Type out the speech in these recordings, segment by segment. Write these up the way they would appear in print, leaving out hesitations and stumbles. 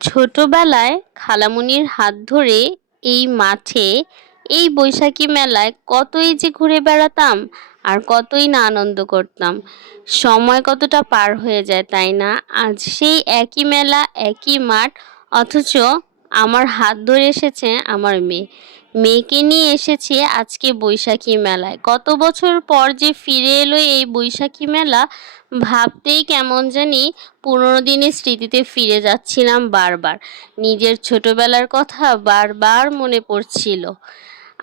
ছোটবেলায় খালামণির হাত ধরে এই মাঠে এই বৈশাখী মেলায় কতই যে ঘুরে বেড়াতাম আর কতই না আনন্দ করতাম। সময় কতটা পার হয়ে যায় তাই না? আজ সেই একই মেলা, একই মাঠ, অথচ আমার হাত ধরে এসেছে আমার মেয়ে। মেয়েকে নিয়ে এসেছি আজকে বৈশাখী মেলায়। কত বছর পর যে ফিরে এলো এই বৈশাখী মেলা, ভাবতেই কেমন জানি পুরোনো দিনের স্মৃতিতে ফিরে যাচ্ছিলাম বারবার। নিজের ছোটবেলার কথা বারবার মনে পড়ছিল।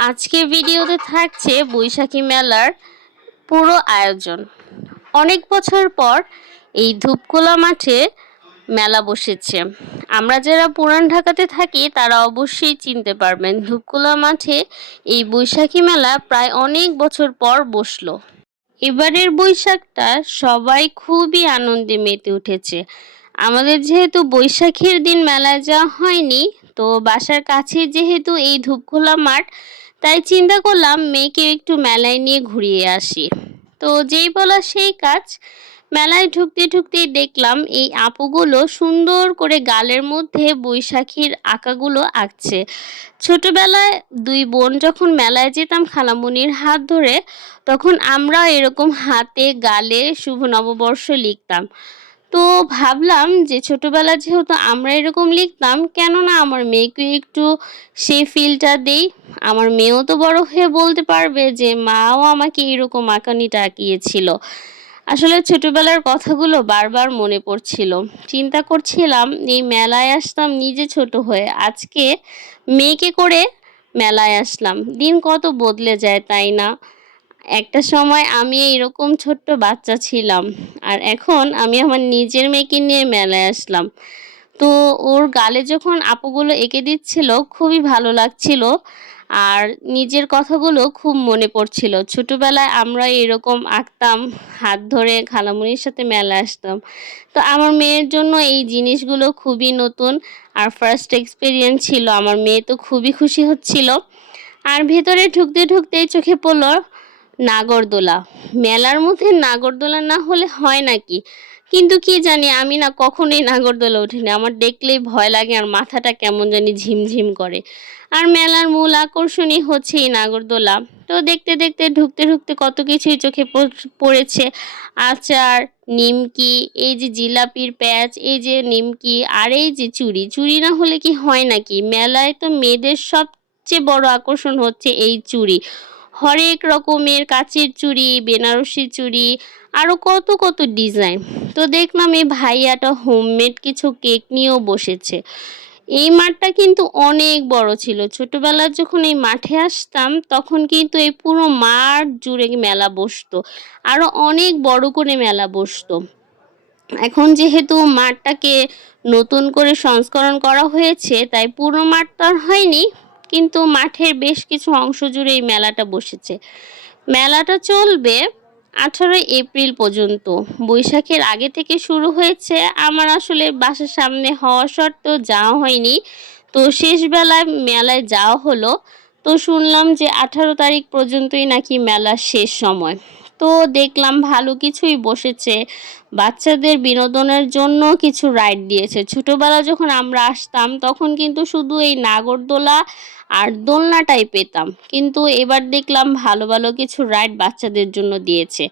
আজকে ভিডিওতে থাকছে বৈশাখী মেলার পুরো আয়োজন। অনেক বছর পর এই ধূপখোলা মাঠে মেলা বসেছে। আমরা যারা পুরান ঢাকাতে থাকি তারা অবশ্যই চিনতে পারবেন, ধূপখোলা মাঠে এই বৈশাখী মেলা প্রায় অনেক বছর পর বসলো। এবারের বৈশাখটা সবাই খুবই আনন্দে মেতে উঠেছে। আমাদের যেহেতু বৈশাখের দিন মেলায় যাওয়া হয়নি, তো বাসার কাছে যেহেতু এই ধূপখোলা মাঠ, তাই চিন্তা করলাম মেয়েকে একটু মেলায় নিয়ে ঘুরিয়ে আসি। তো যেই বলা সেই কাজ, মেলায় ঢুকতে ঢুকতেই দেখলাম এই আপুগুলো সুন্দর করে গালের মধ্যে বৈশাখীর আঁকাগুলো আঁকছে। ছোটবেলায় দুই বোন যখন মেলায় যেতাম খালামণির হাত ধরে, তখন আমরা এরকম হাতে গালে শুভ নববর্ষ লিখতাম। তো ভাবলাম যে ছোটবেলা যেহেতু আমরা এরকম লিখতাম, কেন না আমার মেয়েকে একটু সেই ফিলটা দেই। আমার মেয়েও তো বড় হয়ে বলতে পারবে যে মাও আমাকে এরকম আঁকানিটা আঁকিয়েছিল। আসলে ছোটবেলার কথাগুলো বারবার মনে পড়ছিল। চিন্তা করছিলাম এই মেলায় আসতাম নিজে ছোট হয়ে, আজকে মেয়েকে করে মেলায় আসলাম। দিন কত বদলে যায় তাই না? একটা সময় আমি এরকম ছোট্ট বাচ্চা ছিলাম, আর এখন আমি আমার নিজের মেয়েকে নিয়ে মেলায় আসলাম। তো ওর গালে যখন আপুগুলো এঁকে দিচ্ছিল খুবই ভালো লাগছিল, আর নিজের কথাগুলো খুব মনে পড়ছিল। ছোটবেলায় আমরা এরকম আঁকতাম, হাত ধরে খালামণির সাথে মেলায় আসতাম। তো আমার মেয়ের জন্য এই জিনিসগুলো খুবই নতুন আর ফার্স্ট এক্সপেরিয়েন্স ছিল। আমার মেয়ে তো খুবই খুশি হচ্ছিল। আর ভেতরে ঢুকতে ঢুকতেই চোখে পড়ল নাগরদোলা। মেলার মধ্যে নাগরদোলা না হলে হয় নাকি? কিন্তু কি জানি, আমি না কখনোই নাগরদোলা উঠিনি। আমার দেখলেই ভয় লাগে আর মাথাটা কেমন জানি ঝিমঝিম করে। আর মেলার মূল আকর্ষণই হচ্ছে এই নাগরদোলা। তো দেখতে দেখতে ঢুকতে ঢুকতে কত কিছুই চোখে পড়েছে। আচার, নিমকি, এই যে জিলাপির প্যাচ, এই যে নিমকি, আর এই যে চুড়ি। চুড়ি না হলে কি হয় নাকি? মেলায় তো মেয়েদের সবচেয়ে বড় আকর্ষণ হচ্ছে এই চুড়ি। হরেক রকমের কাচের চুড়ি, বেনারসি চুড়ি, আরও কত কত ডিজাইন। তো দেখলাম এই ভাইয়াটা হোমমেড কিছু কেক নিয়েও বসেছে। এই মাঠটা কিন্তু অনেক বড় ছিল। ছোটবেলায় যখন এই মাঠে আসতাম তখন কিন্তু এই পুরো মাঠ জুড়ে মেলা বসতো। আরও অনেক বড় করে মেলা বসতো। এখন যেহেতু মাঠটাকে নতুন করে সংস্করণ করা হয়েছে, তাই পুরো মাঠ তো আর হয়নি, কিন্তু মাঠের বেশ কিছু অংশ জুড়ে এই মেলাটা বসেছে। মেলাটা চলবে 18 এপ্রিল পর্যন্ত। বৈশাখের আগে থেকে শুরু হয়েছে। আমার আসলে বাসার সামনে হওয়া সত্ত্বেও যাওয়া হয়নি। তো শেষ বেলায় মেলায় যাওয়া হলো। তো শুনলাম যে 18 তারিখ পর্যন্তই নাকি মেলার শেষ সময়। তো দেখলাম ভালো কিছুই বসেছে। বাচ্চাদের বিনোদনের জন্য কিছু রাইড দিয়েছে। ছোটবেলা যখন আমরা আসতাম তখন কিন্তু শুধু এই নাগরদোলা আর দোলনাটাই পেতাম, কিন্তু এবার দেখলাম ভালো ভালো কিছু রাইড বাচ্চাদের জন্য দিয়েছে।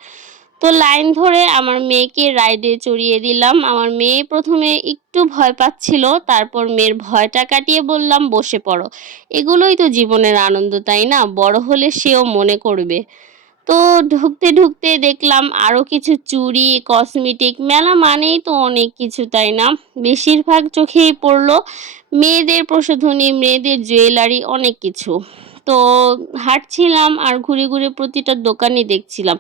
তো লাইন ধরে আমার মেয়েকে রাইডে চড়িয়ে দিলাম। আমার মেয়ে প্রথমে একটু ভয় পাচ্ছিল, তারপর মেয়ের ভয়টা কাটিয়ে বললাম বসে পড়ো। এগুলোই তো জীবনের আনন্দ তাই না? বড় হলে সেও মনে করবে। তো ঢুকতে ঢুকতে দেখলাম আরও কিছু চুড়ি, কসমেটিক। মেলা মানেই তো অনেক কিছু তাই না? বেশিরভাগ চোখেই পড়লো মেয়েদের প্রসাধনী, মেয়েদের জুয়েলারি, অনেক কিছু। তো হাঁটছিলাম আর ঘুরে ঘুরে প্রতিটা দোকানই দেখছিলাম,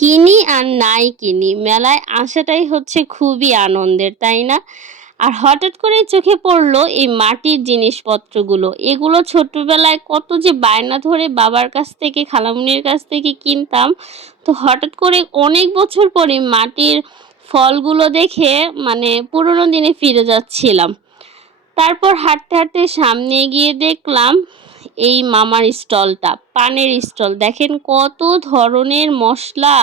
কিনি আর নাই কিনি। মেলায় আসাটাই হচ্ছে খুবই আনন্দের তাই না? আর হঠাৎ করে চোখে পড়লো এই মাটির জিনিসপত্রগুলো। এগুলো ছোটবেলায় কত যে বায়না ধরে বাবার কাছ থেকে, খালামণির কাছ থেকে কিনতাম। তো হঠাৎ করে অনেক বছর পরে মাটির ফলগুলো দেখে মানে পুরোনো দিনে ফিরে যাচ্ছিলাম। তারপর হাঁটতে হাঁটতে সামনে গিয়ে দেখলাম এই মামার স্টলটা, পানের স্টল। দেখেন কত ধরনের মশলা,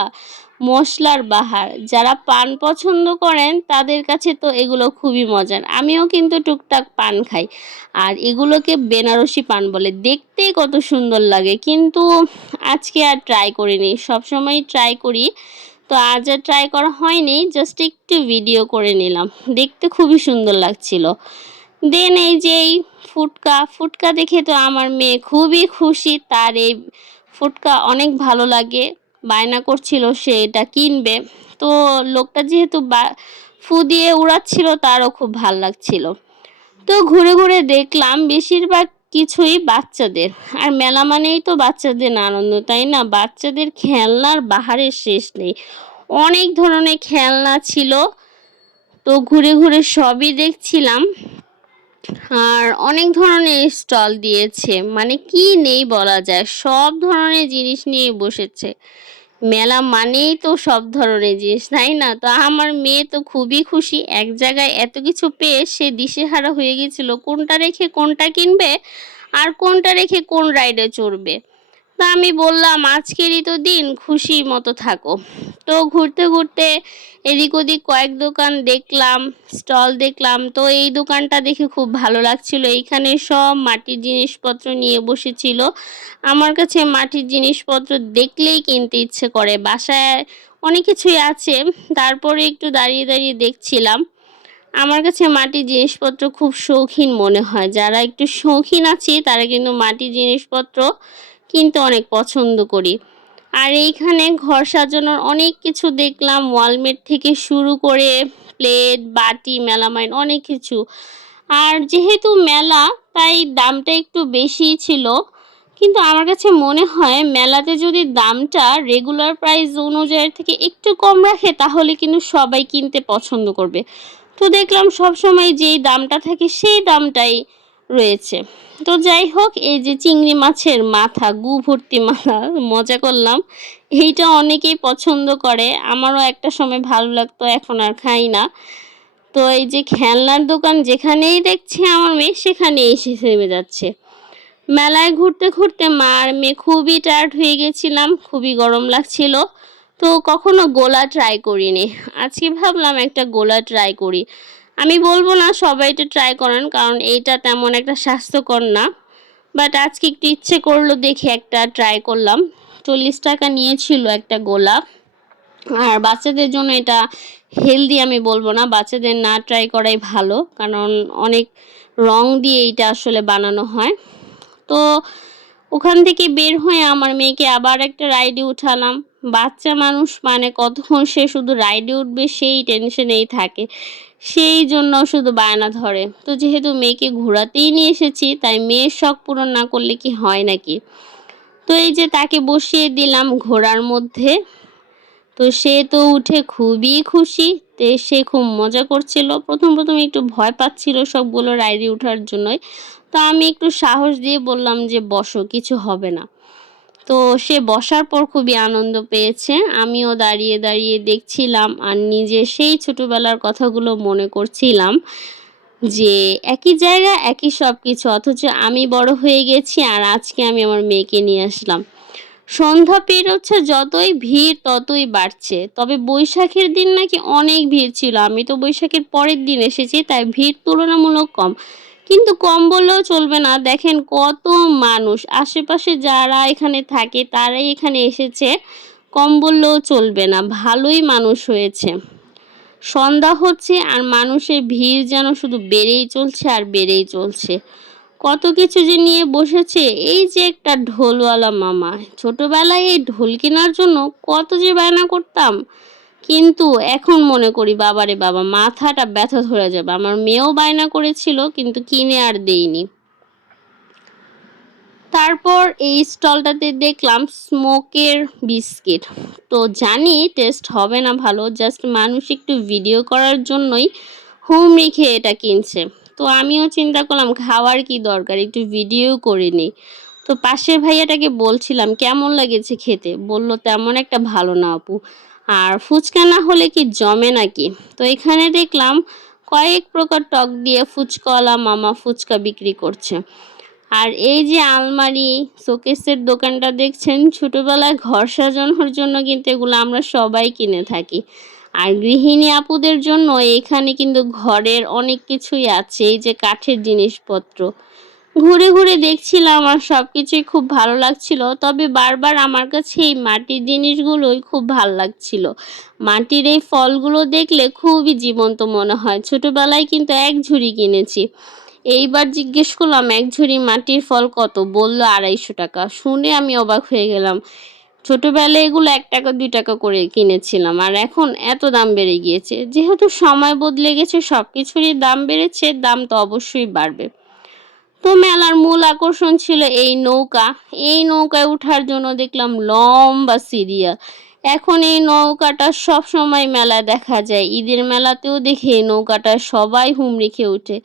মশলার বাহার। যারা পান পছন্দ করেন তাদের কাছে তো এগুলো খুবই মজার। আমিও কিন্তু টুকটাক পান খাই। আর এগুলোকে বেনারসি পান বলে। দেখতেই কত সুন্দর লাগে। কিন্তু আজকে আর ট্রাই করিনি। সবসময়ই ট্রাই করি। তো আজ আর ট্রাই করা হয়নি। জাস্ট একটু ভিডিও করে নিলাম। দেখতে খুবই সুন্দর লাগছিল। দেন এই যে এই ফুটকা দেখে তো আমার মেয়ে খুবই খুশি। তার এই ফুটকা অনেক ভালো লাগে। বায়না করছিল সে এটা কিনবে। তো লোকটা যেহেতু ফু দিয়ে উড়াচ্ছিল তারও খুব ভাল লাগছিল। তো ঘুরে ঘুরে দেখলাম বেশিরভাগ কিছুই বাচ্চাদের। আর মেলা মানেই তো বাচ্চাদের আনন্দ, তাই না? বাচ্চাদের খেলনার বাহারের শেষ নেই। অনেক ধরনের খেলনা ছিল। তো ঘুরে ঘুরে সবই দেখছিলাম। আর অনেক ধরনের স্টল দিয়েছে, মানে কি নেই বলা যায়, সব ধরনের জিনিস নিয়ে বসেছে। মেলা মানেই তো সব ধরনের জিনিস, তাই না? তো আমার মেয়ে তো খুবই খুশি। এক জায়গায় এত কিছু পেয়ে সে দিশেহারা হয়ে গেছিল কোনটা রেখে কোনটা কিনবে আর কোনটা রেখে কোন রাইডে চড়বে। তা আমি বললাম আজকেরই তো দিন, খুশি মতো থাকো। তো ঘুরতে ঘুরতে এদিক ওদিক কয়েক দোকান দেখলাম, স্টল দেখলাম। তো এই দোকানটা দেখে খুব ভালো লাগছিল। এইখানে সব মাটির জিনিসপত্র নিয়ে বসেছিল। আমার কাছে মাটির জিনিসপত্র দেখলেই কিনতে ইচ্ছে করে। বাসায় অনেক কিছুই আছে, তারপরে একটু দাঁড়িয়ে দাঁড়িয়ে দেখছিলাম। আমার কাছে মাটির জিনিসপত্র খুব শৌখিন মনে হয়। যারা একটু শৌখিন আছি তারা কিন্তু মাটির জিনিসপত্র কিনতে অনেক পছন্দ করি। আর এইখানে ঘর সাজানোর অনেক কিছু দেখলাম, ওয়ালমেট থেকে শুরু করে প্লেট, বাটি, মেলামাইন অনেক কিছু। আর যেহেতু মেলা তাই দামটা একটু বেশিই ছিল। কিন্তু আমার কাছে মনে হয় মেলাতে যদি দামটা রেগুলার প্রাইস অনুযায়ী থেকে একটু কম রাখে তাহলে কিন্তু সবাই কিনতে পছন্দ করবে। তো দেখলাম সবসময় যেই দামটা থাকে সেই দামটাই রয়েছে। তো যাই হোক, এই যে চিংড়ি মাছের মাথা, গু ভর্তি মাথা, মজা করলাম। এইটা অনেকেই পছন্দ করে। আমারও একটা সময় ভালো লাগতো, এখন আর খাই না। তো এই যে খেলনার দোকান যেখানেই দেখছি আমার মেয়ে সেখানেই এসে থেমে যাচ্ছে। মেলায় ঘুরতে ঘুরতে মা আর মেয়ে খুবই টায়ার্ড হয়ে গেছিলাম, খুবই গরম লাগছিল। তো কখনো গোলা ট্রাই করিনি। আজকে ভাবলাম একটা গোলা ট্রাই করি। আমি বলবো না সবাই এটা ট্রাই করেন, কারণ এইটা তেমন একটা স্বাস্থ্যকর না। বাট আজকে একটু ইচ্ছে করলো দেখে একটা ট্রাই করলাম। 40 টাকা নিয়েছিল একটা গোলা। আর বাচ্চাদের জন্য এটা হেলদি আমি বলবো না, বাচ্চাদের না ট্রাই করাই ভালো, কারণ অনেক রং দিয়ে এইটা আসলে বানানো হয়। তো ওখান থেকে বের হয়ে আমার মেয়েকে আবার একটা রাইডে উঠালাম। বাচ্চা মানুষ মানে কতক্ষণ সে শুধু রাইডে উঠবে সেই টেনশনেই থাকে, সেই জন্য শুধু বায়না ধরে। তো যেহেতু মেয়েকে ঘোরাতেই নিয়ে এসেছি তাই মেয়ের শখ পূরণ না করলে কি হয় নাকি। তো এই যে তাকে বসিয়ে দিলাম ঘোড়ার মধ্যে। তো সে তো উঠে খুবই খুশি। সে খুব মজা করছিল। প্রথম একটু ভয় পাচ্ছিল সবগুলো রাইডে ওঠার জন্যই। তো আমি একটু সাহস দিয়ে বললাম যে বসো, কিছু হবে না। তো সে বসার পর খুবই আনন্দ পেয়েছে। আমিও দাঁড়িয়ে দাঁড়িয়ে দেখছিলাম আর নিজে সেই ছোটবেলার কথাগুলো মনে করছিলাম যে একই জায়গা একই সব কিছু, অথচ আমি বড় হয়ে গেছি আর আজকে আমি আমার মেয়েকে নিয়ে আসলাম। সন্ধ্যা পেরোচ্ছে যতই ভিড় ততই বাড়ছে। তবে বৈশাখের দিন নাকি অনেক ভিড় ছিল। আমি তো বৈশাখের পরের দিন এসেছি তাই ভিড় তুলনামূলক কম। কিন্তু কম বললেও চলবে না, দেখেন কত মানুষ, আশেপাশে যারা এখানে থাকে তারাই এখানে এসেছে, কম বললেও চলবে না, ভালোই মানুষ হয়েছে। সন্ধ্যা হচ্ছে আর মানুষের ভিড় যেন শুধু বেড়েই চলছে আর বেড়েই চলছে। কত কিছু যে নিয়ে বসেছে। এই যে একটা ঢোলওয়ালা মামা, ছোটবেলায় এই ঢোল কেনার জন্য কত যে বায়না করতাম, কিন্তু এখন মনে করি বাবারে বাবা, মাথাটা ব্যথা ধরে যাবে। আমার মেয়েও বায়না করেছিল কিন্তু কিনে আর দেইনি। তারপর এই স্টলটাতে দেখলাম স্মোকের বিস্কিট। তো জানি টেস্ট হবে না ভালো, জাস্ট মানুষ একটু ভিডিও করার জন্যই হোম রেখে এটা কিনছে। তো আমিও চিন্তা করলাম খাওয়ার কি দরকার, একটু ভিডিও করে নিই। তো পাশের ভাইয়াটাকে বলছিলাম কেমন লাগেছে খেতে, বলল তেমন একটা ভালো না আপু, আর ফুচকা না হলে কি জমে নাকি। তো এখানে দেখলাম কয়েক প্রকার টক দিয়ে ফুচকাওয়ালা মামা ফুচকা বিক্রি করছে। আর এই যে আলমারি শোকেসের দোকানটা দেখছেন, ছোটবেলায় ঘর সাজানোর জন্য কিন্তু এগুলো আমরা সবাই কিনে থাকি। আর গৃহিণী আপুদের জন্য এখানে কিন্তু ঘরের অনেক কিছুই আছে, এই যে কাঠের জিনিসপত্র। ঘুরে ঘুরে দেখছিলাম আর সব কিছুই খুব ভালো লাগছিল, তবে বারবার আমার কাছে এই মাটির জিনিসগুলোই খুব ভাল লাগছিল। মাটির এই ফলগুলো দেখলে খুবই জীবন্ত মনে হয়। ছোটবেলায় কিন্তু এক ঝুড়ি কিনেছি। এইবার জিজ্ঞেস করলাম এক ঝুড়ি মাটির ফল কত, বলল 250 টাকা। শুনে আমি অবাক হয়ে গেলাম। ছোটবেলায় এগুলো 1 টাকা 2 টাকা করে কিনেছিলাম, আর এখন এত দাম বেড়ে গিয়েছে। যেহেতু সময় বদলে গেছে, সব কিছুরই দাম বেড়েছে, দাম তো অবশ্যই বাড়বে। তো মেলার মূল আকর্ষণ ছিল এই নৌকা। এই নৌকায় ওঠার জন্য দেখলাম লম্বা সিরিয়া। এখন এই নৌকাটা সব সময় মেলায় দেখা যায়। ঈদের মেলাতেও দেখি এই নৌকাটা সবাই হুমড়ি খেয়ে ওঠে।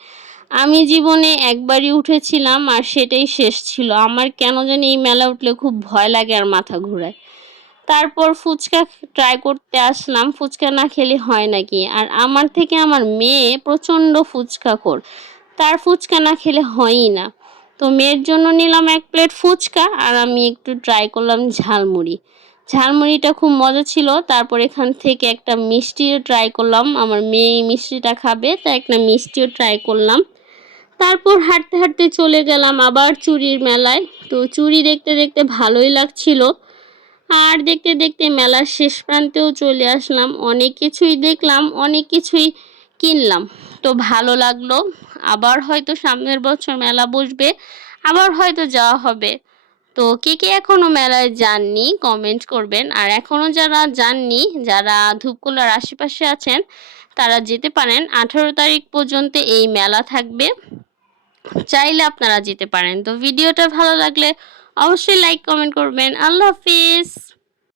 আমি জীবনে একবারই উঠেছিলাম আর সেটাই শেষ ছিল। আমার কেন জানি এই মেলায় উঠলে খুব ভয় লাগে আর মাথা ঘোরায়। তারপর ফুচকা ট্রাই করতে আসলাম। ফুচকা না খেলে হয় নাকি? আর আমার থেকে আমার মেয়ে প্রচণ্ড ফুচকাখোর। তার ফুচকা না খেলে হয়ই না। তো মেয়ের জন্য নিলাম 1 প্লেট ফুচকা আর আমি একটু ট্রাই করলাম ঝালমুড়ি। ঝালমুড়িটা খুব মজা ছিল। তারপর এখান থেকে একটা মিষ্টিও ট্রাই করলাম। আমার মেয়ে এই মিষ্টিটা খাবে, তাই একটা মিষ্টিও ট্রাই করলাম। তারপর হাঁটতে হাঁটতে চলে গেলাম আবার চুড়ির মেলায়। তো চুড়ি দেখতে দেখতে ভালোই লাগছিল। আর দেখতে দেখতে মেলার শেষ প্রান্তেও চলে আসলাম। অনেক কিছুই দেখলাম, অনেক কিছুই কিনলাম। তো ভালো লাগলো। আবার হয়তো সামনের বছর মেলা বসবে, আবার হয়তো যাওয়া হবে। তো কে কে এখনো মেলায় যাননি কমেন্ট করবেন। আর এখনো যারা যাননি, যারা ধূপগুলোর আশেপাশে আছেন, তারা যেতে পারেন। 18 তারিখ পর্যন্ত এই মেলা থাকবে, চাইলে আপনারা যেতে পারেন। তো ভিডিওটা ভালো লাগলে অবশ্যই লাইক কমেন্ট করবেন। আল্লাহ হাফিজ।